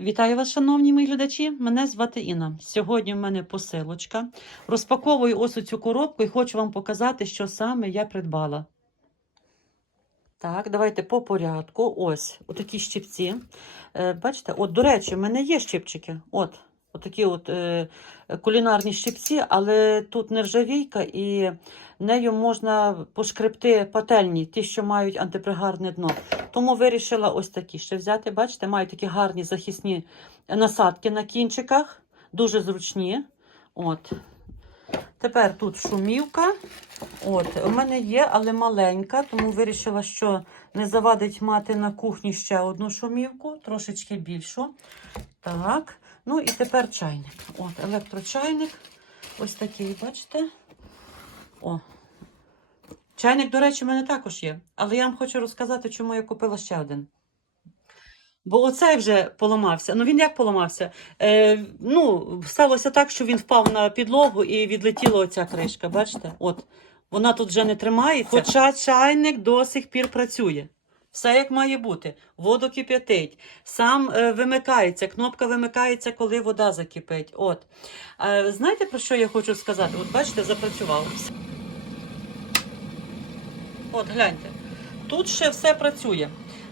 Вітаю вас, шановні мої глядачі. Мене звати Інна. Сьогодні в мене посилочка. Розпаковую ось цю коробку і хочу вам показати, що саме я придбала. Так, давайте по порядку. Ось отакі щипці. Е, бачите, от, до речі, в мене є щипчики. От, отакі от е, кулінарні щипці, але тут нержавійка і нею можна пошкребти пательні, ті, що мають антипригарне дно. Тому вирішила ось такі ще взяти. Бачите, мають такі гарні захисні насадки на кінчиках, дуже зручні. От. Тепер тут шумівка. От, у мене є, але маленька, тому вирішила, що не завадить мати на кухні ще одну шумівку, трошечки більшу. Так. Ну і тепер чайник. От, електрочайник. Ось такий, бачите? О. Чайник, до речі, в мене також є. Але я вам хочу розказати, чому я купила ще один. Бо оцей вже поламався. Ну він як поламався? Е, ну, сталося так, що він впав на підлогу і відлетіла оця кришка. Бачите? От. Вона тут вже не тримається. Хоча чайник до сих пір працює. Все як має бути. Воду кип'ятить, сам е, вимикається, кнопка вимикається, коли вода закипить. От. Е, знаєте, про що я хочу сказати? От бачите, запрацював. От, гляньте. Тут ще все працює.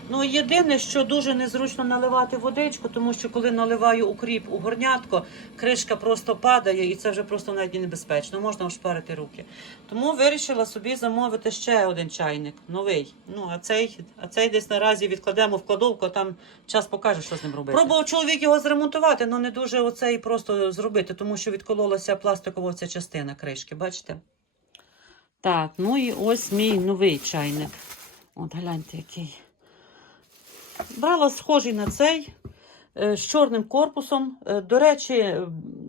Ну, єдине, що дуже незручно наливати водичку, тому що коли наливаю укріп у горнятко, кришка просто падає, і це вже просто навіть небезпечно. Можна ошпарити руки. Тому вирішила собі замовити ще один чайник, новий. Ну, а цей, а цей десь наразі відкладемо в кладовку, а там час покаже, що з ним робити. Пробував чоловік його зремонтувати, але не дуже оцей просто зробити, тому що відкололася пластикова ця частина кришки, бачите? Так, ну і ось мій новий чайник. От гляньте, який. Брала схожий на цей е, з чорним корпусом. Е, До речі,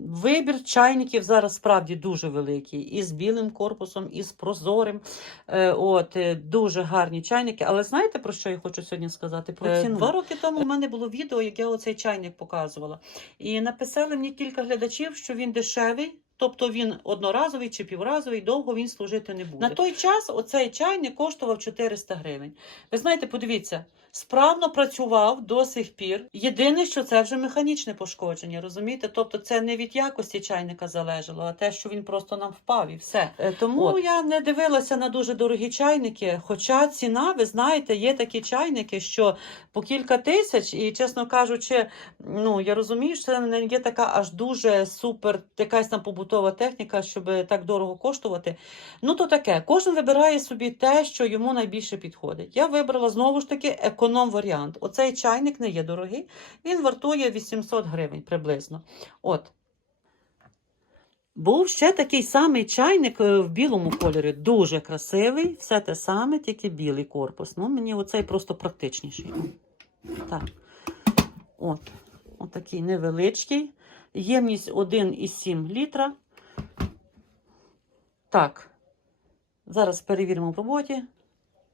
вибір чайників зараз справді дуже великий. І з білим корпусом, і з прозорим. Е, От, дуже гарні чайники. Але знаєте, про що я хочу сьогодні сказати? Про Е, ціну. Два роки тому в мене було відео, як я оцей чайник показувала. І написали мені кілька глядачів, що він дешевий. Тобто він одноразовий чи півразовий, довго він служити не буде. На той час оцей чайник коштував 400 гривень. Ви знаєте, подивіться, справно працював до сих пір. Єдине, що це вже механічне пошкодження, розумієте? Тобто це не від якості чайника залежало, а те, що він просто нам впав і все. Е, Тому От. я не дивилася на дуже дорогі чайники. Хоча ціна, ви знаєте, є такі чайники, що по кілька тисяч, і чесно кажучи, ну я розумію, що це не є така аж дуже супер, якась там побутова техніка, щоб так дорого коштувати. Ну то таке, кожен вибирає собі те, що йому найбільше підходить. Я вибрала знову ж таки економ варіант. Оцей чайник не є дорогий, він вартує 800 гривень приблизно. От. Був ще такий самий чайник е, в білому кольорі, дуже красивий, все те саме, тільки білий корпус. Ну, мені оцей просто практичніший. Так. От. От такий невеличкий. Ємність 1,7 літра. Так. Зараз перевіримо в роботі.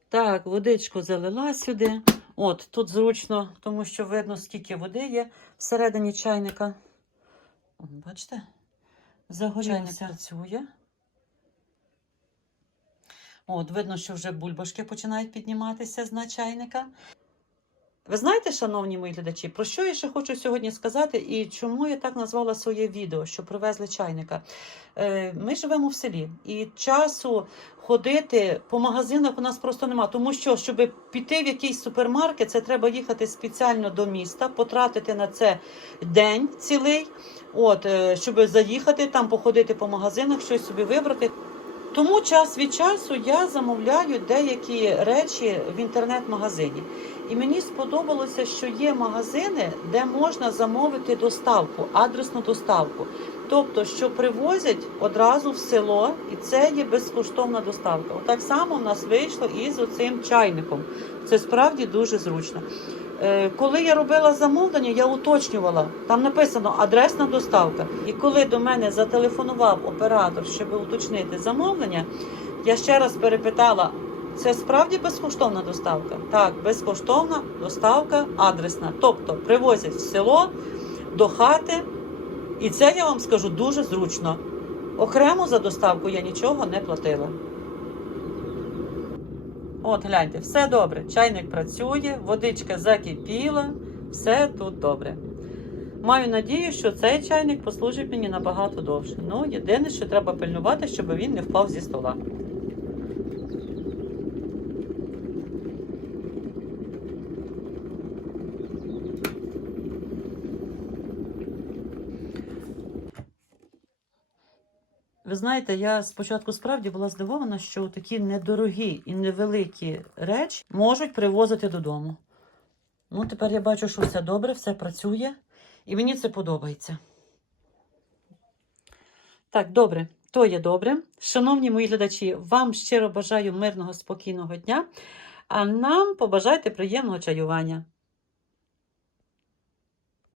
Так, водичку залила сюди. От, тут зручно, тому що видно, скільки води є всередині чайника. О, бачите? Загорілося. Чайник працює. От, видно, що вже бульбашки починають підніматися з дна чайника. Ви знаєте, шановні мої глядачі, про що я ще хочу сьогодні сказати і чому я так назвала своє відео, що привезли чайника? Е, Ми живемо в селі і часу ходити по магазинах у нас просто нема. Тому що, щоб піти в якийсь супермаркет, це треба їхати спеціально до міста, потратити на це день цілий, от, е, щоб заїхати там, походити по магазинах, щось собі вибрати. Тому час від часу я замовляю деякі речі в інтернет-магазині. І мені сподобалося, що є магазини, де можна замовити доставку, адресну доставку. Тобто, що привозять одразу в село, і це є безкоштовна доставка. Отак само в нас вийшло і з оцим чайником. Це справді дуже зручно. Е, Коли я робила замовлення, я уточнювала, там написано адресна доставка. І коли до мене зателефонував оператор, щоб уточнити замовлення, я ще раз перепитала. Це справді безкоштовна доставка? Так, безкоштовна доставка адресна. Тобто привозять в село до хати, і це я вам скажу дуже зручно. Окремо за доставку я нічого не платила. От, гляньте, все добре. Чайник працює, водичка закипіла, все тут добре. Маю надію, що цей чайник послужить мені набагато довше. Ну, єдине, що треба пильнувати, щоб він не впав зі стола. Ви знаєте, я спочатку справді була здивована, що такі недорогі і невеликі речі можуть привозити додому. Ну, тепер я бачу, що все добре, все працює, і мені це подобається. Так, добре, то є добре. Шановні мої глядачі, вам щиро бажаю мирного, спокійного дня, а нам побажайте приємного чаювання.